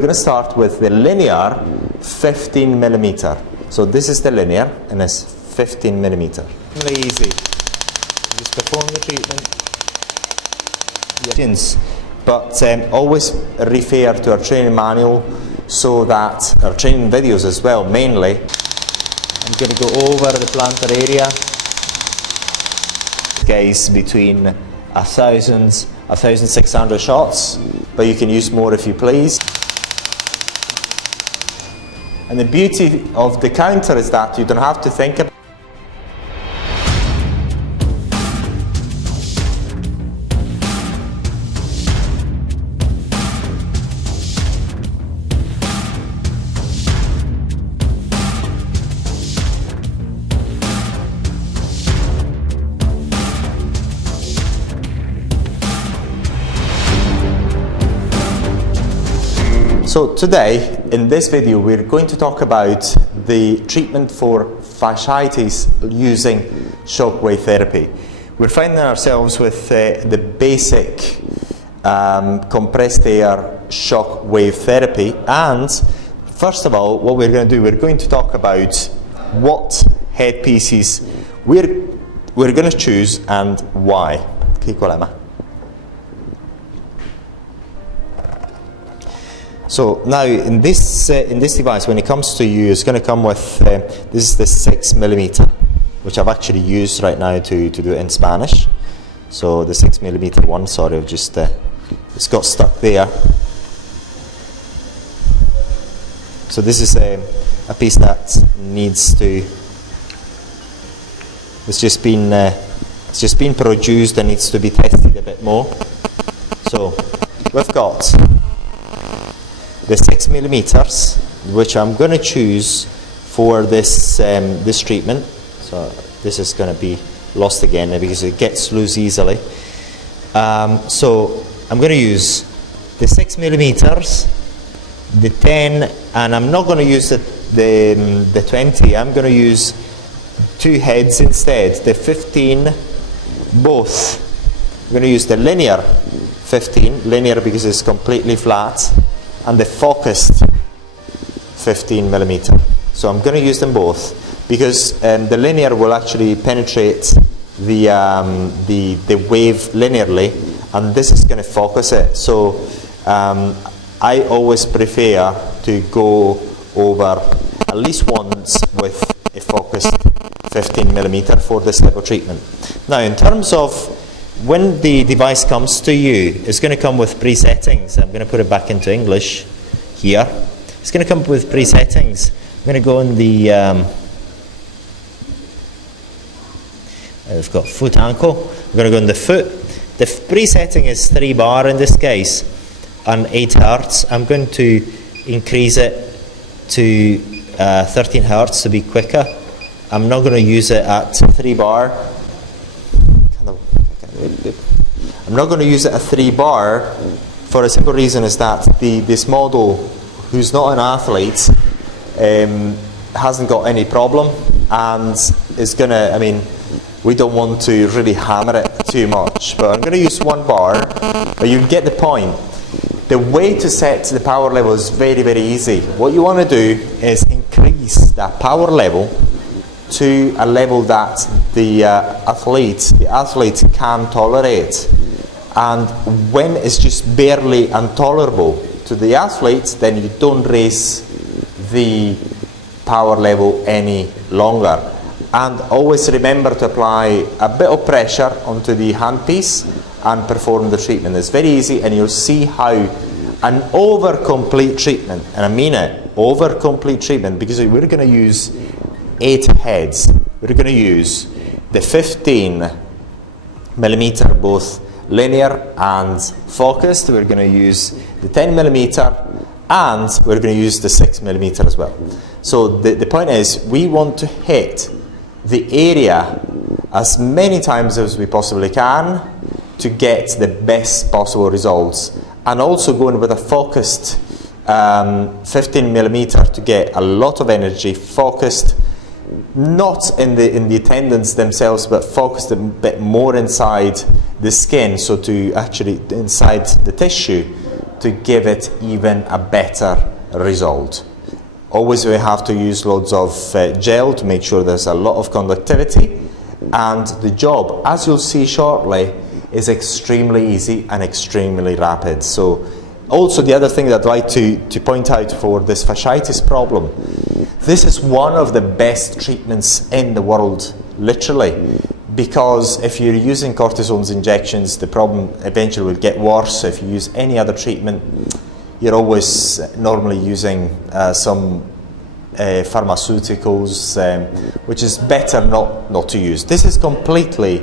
We're going to start with the linear 15 millimeter. So this is the linear and it's 15 millimeter. Really easy. Just perform the treatment. But always refer to our training manual, so that our training videos as well, mainly. I'm going to go over the plantar area. Guys, between 1,000, 1,600 shots, but you can use more if you please. And the beauty of the counter is that you don't have to think about So today, in this video, we're going to talk about the treatment for fasciitis using shockwave therapy. We're finding ourselves with the basic compressed air shockwave therapy, and first of all, what we're going to do, we're going to talk about what headpieces we're going to choose and why. So now in this device, when it comes to you, it's going to come with this is the 6 millimeter, which I've actually used right now to do it in Spanish. So the 6 millimeter one, sorry, I've just it's got stuck there. So this is a piece that needs to. It's just been produced and needs to be tested a bit more. So we've got the 6 millimeters, which I'm going to choose for this this treatment. So this is going to be lost again because it gets loose easily. So I'm going to use the 6 millimeters, the 10, and I'm not going to use the 20. I'm going to use two heads instead. The 15, both. I'm going to use the linear 15, linear because it's completely flat, and the focused 15 millimeter. So I'm going to use them both because the linear will actually penetrate the wave linearly, and this is going to focus it. So I always prefer to go over at least once with a focused 15 millimeter for this type of treatment. Now, in terms of when the device comes to you, it's going to come with pre-settings. I'm going to put it back into English here. It's going to come with pre-settings. I'm going to go in the we've got foot ankle. I'm going to go in the foot. The pre-setting is 3 bar in this case and 8 hertz. I'm going to increase it to 13 hertz to be quicker. I'm not going to use it at 3 bar. I'm not going to use it at 3 bar for a simple reason, is that this model, who's not an athlete, hasn't got any problem, and is going to, I mean, we don't want to really hammer it too much, but I'm going to use 1 bar, but you get the point. The way to set the power level is very, very easy. What you want to do is increase that power level to a level that the athlete can tolerate. And when it's just barely intolerable to the athlete, then you don't raise the power level any longer. And always remember to apply a bit of pressure onto the handpiece and perform the treatment. It's very easy, and you'll see how an over-complete treatment, and I mean it, over-complete treatment, because we're going to use 8 heads. We're going to use the 15 millimeter, both linear and focused. We're going to use the 10 millimeter, and we're going to use the 6 millimeter as well. So the point is, we want to hit the area as many times as we possibly can to get the best possible results, and also going with a focused 15 millimeter to get a lot of energy, focused not in the tendons themselves, but focused a bit more inside the skin, so to actually inside the tissue, to give it even a better result. Always we have to use loads of gel to make sure there's a lot of conductivity, and the job, as you'll see shortly, is extremely easy and extremely rapid. So also the other thing that I'd like to point out for this fasciitis problem, this is one of the best treatments in the world, literally, because if you're using cortisone injections, the problem eventually will get worse. If you use any other treatment, you're always normally using some pharmaceuticals, which is better not to use. This is completely,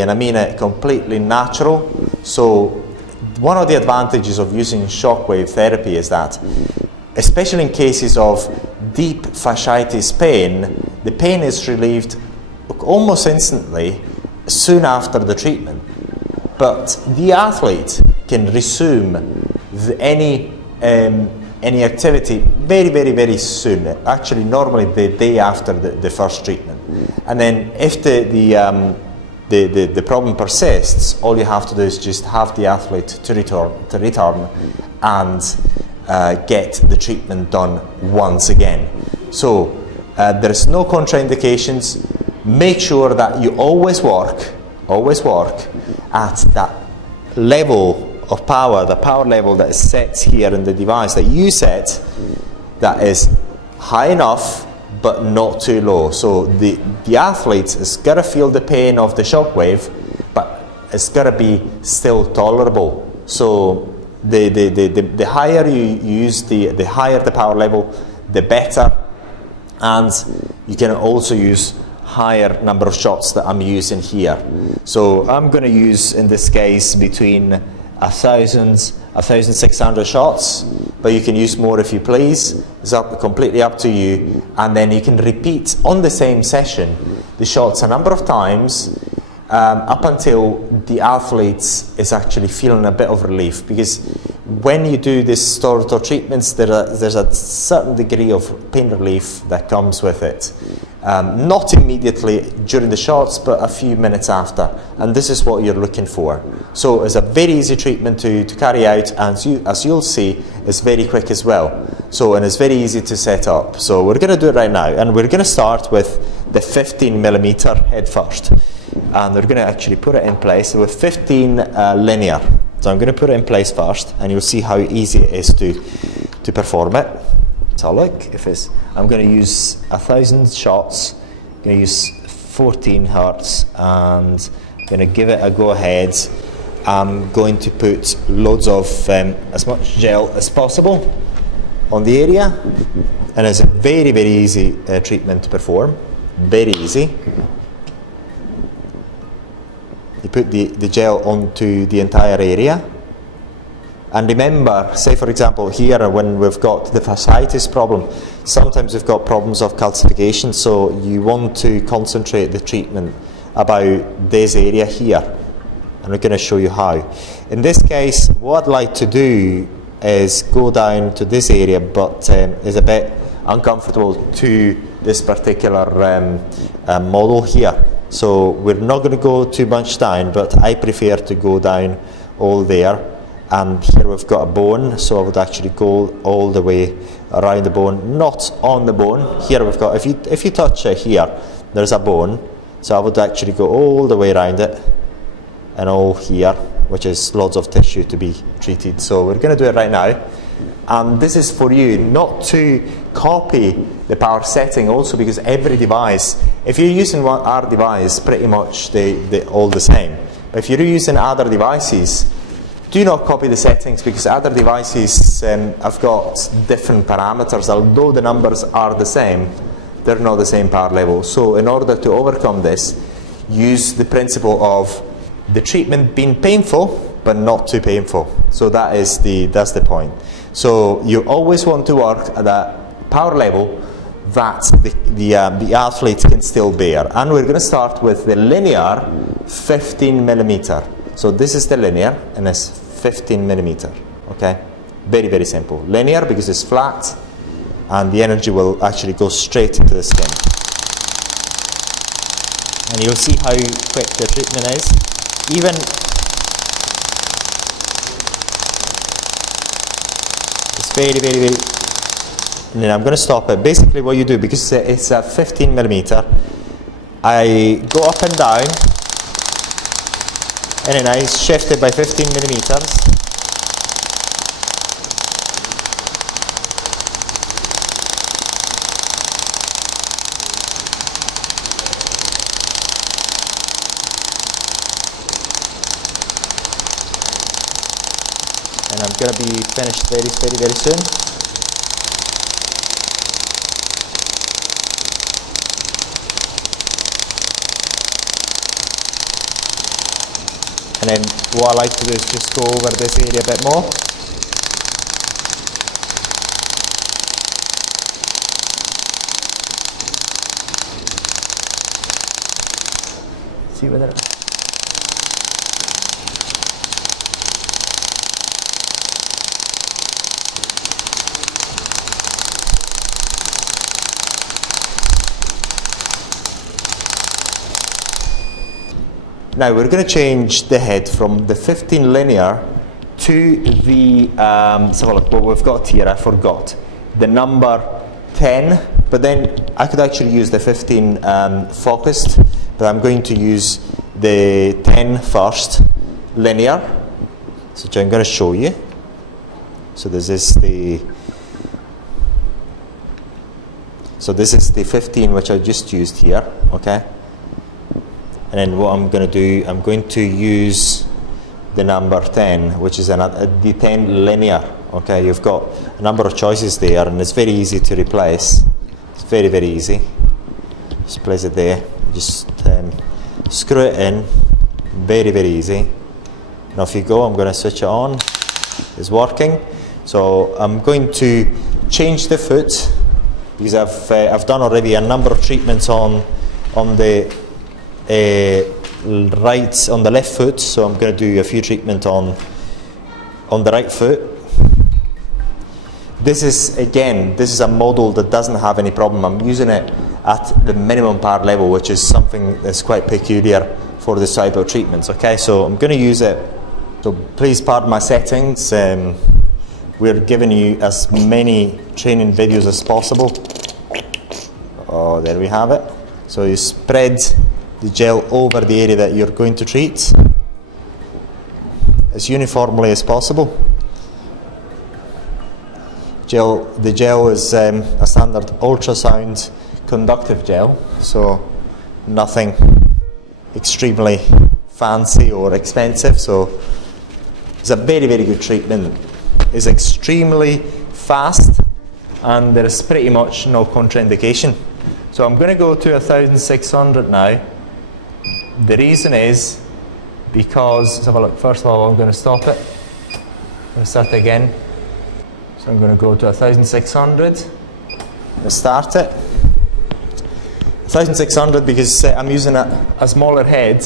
and I mean it, completely natural. So one of the advantages of using shockwave therapy is that, especially in cases of deep fasciitis pain, the pain is relieved almost instantly, soon after the treatment. But the athlete can resume any activity very soon. Actually, normally the day after the first treatment. And then if the problem persists, all you have to do is just have the athlete to return and get the treatment done once again. So there's no contraindications. Make sure that you always work at that level of power, the power level that is set here in the device that you set, that is high enough but not too low. So the athlete is going to feel the pain of the shockwave, but it's going to be still tolerable. So the higher you use, the higher the power level, the better. And you can also use higher number of shots that I'm using here. So I'm going to use, in this case, between 1,600 shots, but you can use more if you please. It's completely up to you. And then you can repeat on the same session the shots a number of times up until the athlete is actually feeling a bit of relief. Because when you do this sort of treatments, there's a certain degree of pain relief that comes with it. Not immediately during the shots, but a few minutes after. And this is what you're looking for. So it's a very easy treatment to carry out, and as you'll see, it's very quick as well. So, and it's very easy to set up. So we're going to do it right now, and we're going to start with the 15mm head first. And we're going to actually put it in place with 15 linear. So I'm going to put it in place first, and you'll see how easy it is to perform it. So look, I'm going to use 1,000 shots. I'm going to use 14 hertz, and I'm going to give it a go ahead. I'm going to put loads of as much gel as possible on the area, and it's a very easy treatment to perform. Very easy. You put the gel onto the entire area. And remember, say for example here, when we've got the fasciitis problem, sometimes we've got problems of calcification, so you want to concentrate the treatment about this area here. And we're going to show you how. In this case, what I'd like to do is go down to this area, but is a bit uncomfortable to this particular model here. So we're not going to go too much down, but I prefer to go down all there. And here we've got a bone, so I would actually go all the way around the bone, not on the bone. Here we've got, if you touch it here, there's a bone, so I would actually go all the way around it and all here, which is lots of tissue to be treated. So we're going to do it right now. And this is for you not to copy the power setting, also because every device, if you're using our device, pretty much they all the same. But if you're using other devices, do not copy the settings, because other devices have got different parameters. Although the numbers are the same, they're not the same power level. So in order to overcome this, use the principle of the treatment being painful, but not too painful. So that's the point. So you always want to work at that power level that the athlete can still bear. And we're going to start with the linear 15mm. So this is the linear, and it's 15mm. Okay, very simple. Linear because it's flat, and the energy will actually go straight into the skin. And you'll see how quick the treatment is. Very, very, very. And then I'm going to stop it. Basically what you do, because it's a 15 millimeter, I go up and down, and then I shift it by 15 millimeters. And I'm going to be finished very, very, very soon. And then what I like to do is just go over this area a bit more. See whether now we're going to change the head from the 15 linear to the, let's have a look what we've got here. I forgot the number 10, but then I could actually use the 15 focused, but I'm going to use the 10 first linear, so I'm going to show you. So this is the 15 which I just used here, okay? And then what I'm going to do, I'm going to use the number 10, which is the 10 linear. Okay, you've got a number of choices there, and it's very easy to replace. It's very, very easy. Just place it there. Just screw it in. Very, very easy. Now off you go. I'm going to switch it on. It's working. So I'm going to change the foot, because I've done already a number of treatments on the on the left foot, so I'm going to do a few treatment on the right foot. This is a model that doesn't have any problem. I'm using it at the minimum par level, which is something that's quite peculiar for this type of treatments. Okay, so I'm going to use it. So please pardon my settings. We're giving you as many training videos as possible. Oh, there we have it. So you spread the gel over the area that you're going to treat as uniformly as possible. The gel is a standard ultrasound conductive gel, so nothing extremely fancy or expensive. So it's a very, very good treatment. It's extremely fast, and there is pretty much no contraindication. So I'm going to go to 1600 now. The reason is because, let's have a look. First of all, I'm going to stop it. I'm going to start again. So I'm going to go to 1600. I'm going to start it. 1600 because I'm using a smaller head.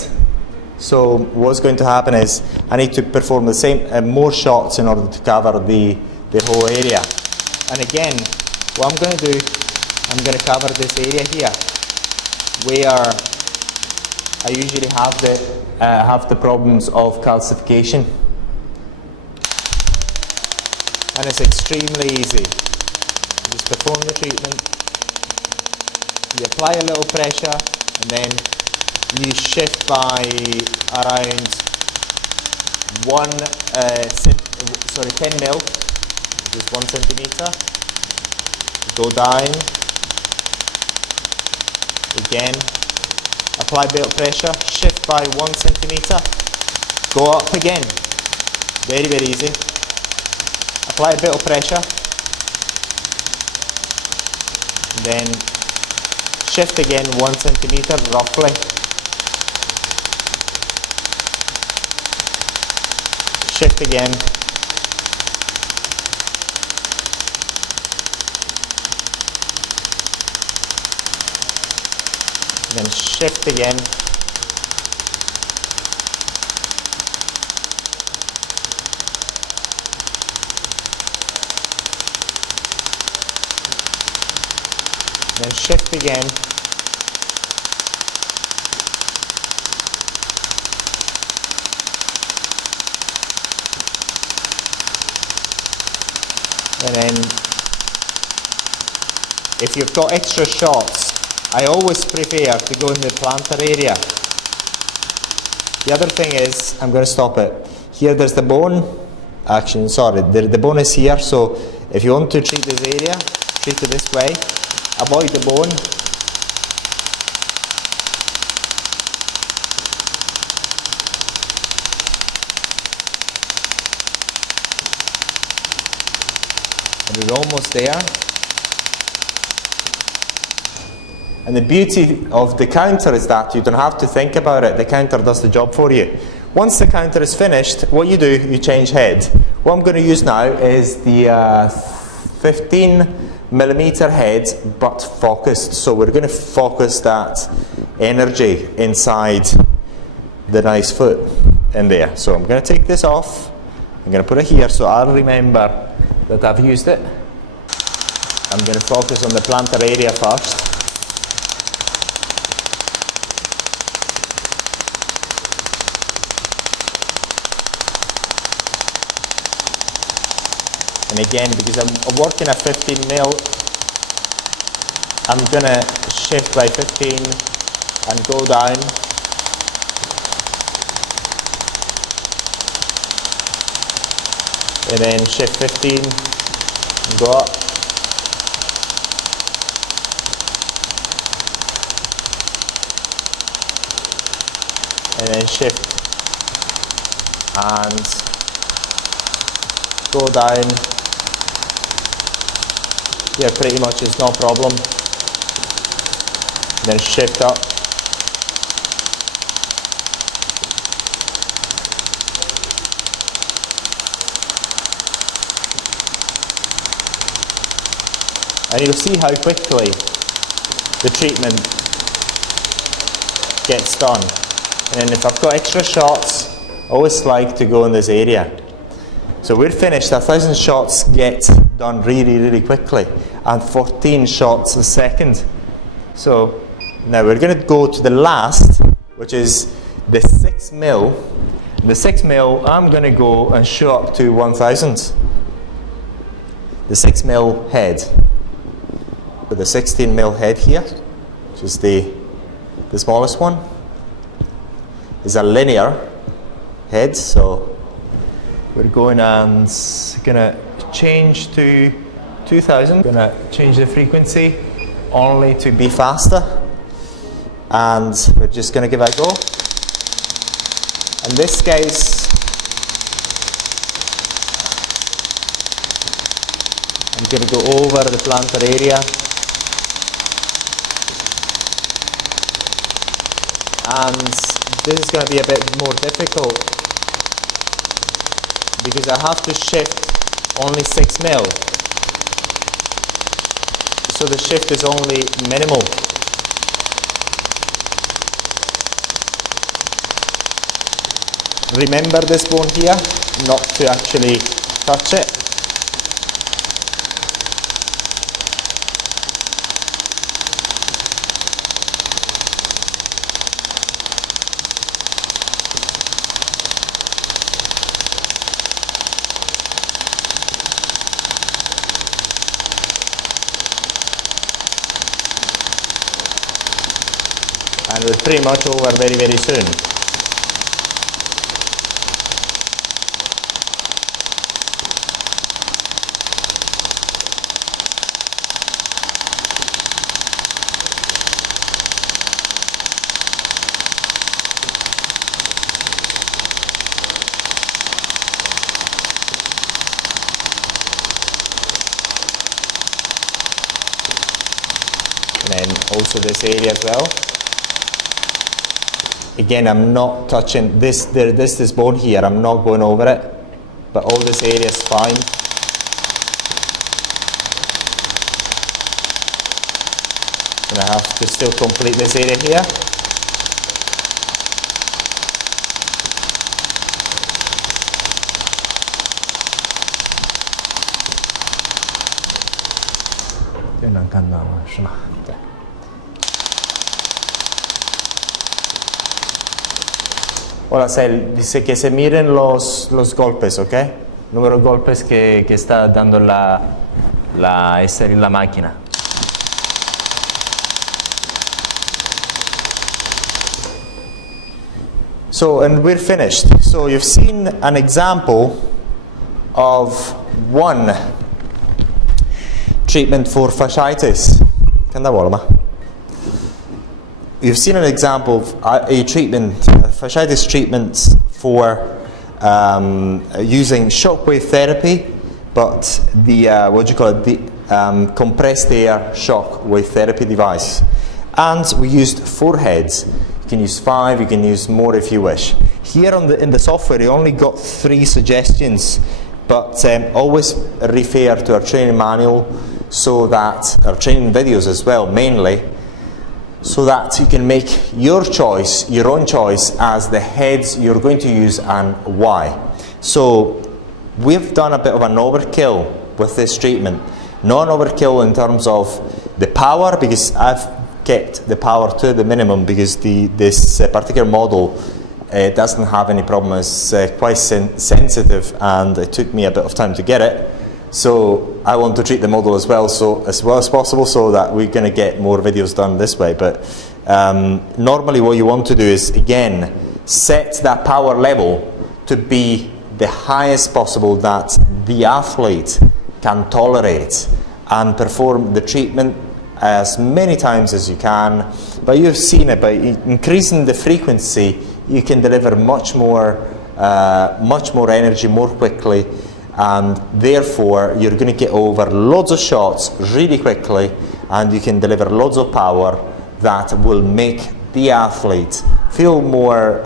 So what's going to happen is I need to perform the same, more shots in order to cover the whole area. And again, what I'm going to do, I'm going to cover this area here, where I usually have the problems of calcification, and it's extremely easy. You just perform the treatment, you apply a little pressure, and then you shift by around 10 mil, which is 1 centimeter. Go down again. Apply a bit of pressure, shift by 1 centimeter, go up again. Very, very easy. Apply a bit of pressure, and then shift again 1 centimeter roughly. Shift again. Then shift again. Then shift again. And then if you've got extra shots, I always prefer to go in the plantar area. The other thing is, I'm going to stop it. Here there's the bone. Actually, sorry, the bone is here, so if you want to treat this area, treat it this way. Avoid the bone. And we're almost there. And the beauty of the counter is that you don't have to think about it. The counter does the job for you. Once the counter is finished, what you do, you change head. What I'm going to use now is the 15mm head, but focused. So we're going to focus that energy inside the nice foot in there. So I'm going to take this off. I'm going to put it here so I'll remember that I've used it. I'm going to focus on the plantar area first. And again, because I'm working at 15mm, I'm going to shift by 15 and go down. And then shift 15 and go up. And then shift and go down. Yeah, pretty much it's no problem. Then shift up. And you'll see how quickly the treatment gets done. And if I've got extra shots, I always like to go in this area. So we're finished. 1,000 shots get done really, really quickly, and 14 shots a second. So now we're going to go to the last, which is the 6mm. The 6mm, I'm going to go and show up to 1,000. The 6mm head. With the 16mm head here, which is the smallest one, is a linear head. So we're going and gonna change to 2,000. Gonna change the frequency only to be faster, and we're just gonna give it a go. In this case, I'm gonna go over the plantar area, and this is gonna be a bit more difficult, because I have to shift only 6mm. So the shift is only minimal. Remember this bone here, not to actually touch it. And we're pretty much over very, very soon. And then also this area as well. Again, I'm not touching this bone here, I'm not going over it, but all this area is fine. And I have to still complete this area here. Ahora dice que se miren los golpes, ¿ok? número de golpes que está dando la máquina. So, and we're finished. So you've seen an example of one treatment for fasciitis. You've seen an example of a treatment, fasciitis treatments for using shockwave therapy, but the compressed air shockwave therapy device. And we used 4 heads. You can use 5, you can use more if you wish. Here in the software, you only got 3 suggestions, but always refer to our training manual, so that our training videos as well, mainly, so that you can make your choice, your own choice, as the heads you're going to use and why. So we've done a bit of an overkill with this treatment. Not an overkill in terms of the power, because I've kept the power to the minimum, because this particular model doesn't have any problem. It's quite sensitive, and it took me a bit of time to get it. So I want to treat the model as well as possible, so that we're going to get more videos done this way. But normally what you want to do is, again, set that power level to be the highest possible that the athlete can tolerate, and perform the treatment as many times as you can. But you've seen it, by increasing the frequency, you can deliver much more energy more quickly, and therefore you're going to get over loads of shots really quickly, and you can deliver loads of power that will make the athlete feel more,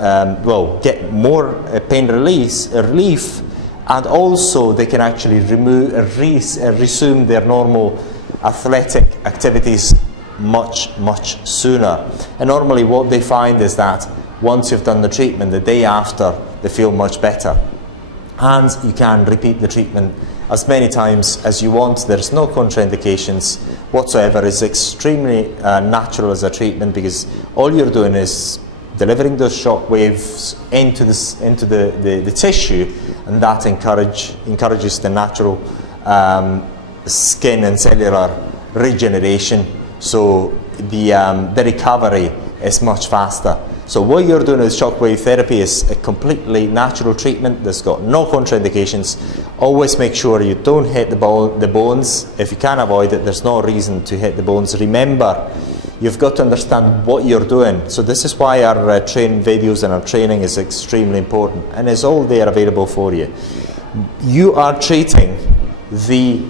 get more pain relief, and also they can actually resume their normal athletic activities much sooner. And normally what they find is that once you've done the treatment, the day after, they feel much better. And you can repeat the treatment as many times as you want. There's no contraindications whatsoever. It's extremely natural as a treatment, because all you're doing is delivering those shock waves into the tissue, and that encourages the natural skin and cellular regeneration. So the recovery is much faster. So what you're doing with shockwave therapy is a completely natural treatment that's got no contraindications. Always make sure you don't hit the bones. If you can avoid it, there's no reason to hit the bones. Remember, you've got to understand what you're doing. So this is why our training videos and our training is extremely important, and it's all there available for you. You are treating the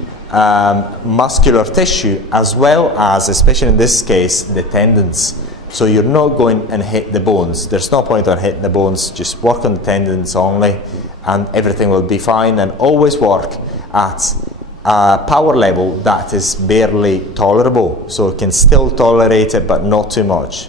muscular tissue, as well as, especially in this case, the tendons. So you're not going and hit the bones. There's no point on hitting the bones. Just work on the tendons only, and everything will be fine. And always work at a power level that is barely tolerable. So you can still tolerate it, but not too much.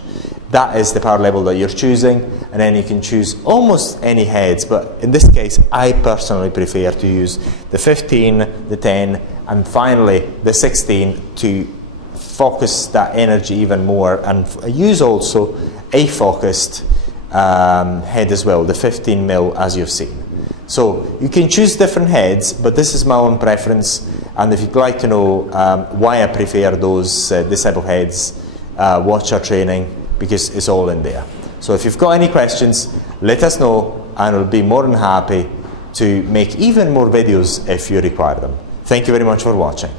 That is the power level that you're choosing. And then you can choose almost any heads. But in this case, I personally prefer to use the 15, the 10, and finally the 16 to focus that energy even more, and use also a focused head as well, the 15 mil, as you've seen. So you can choose different heads, but this is my own preference. And if you'd like to know why I prefer this type of heads, watch our training, because it's all in there. So if you've got any questions, let us know, and we'll be more than happy to make even more videos if you require them. Thank you very much for watching.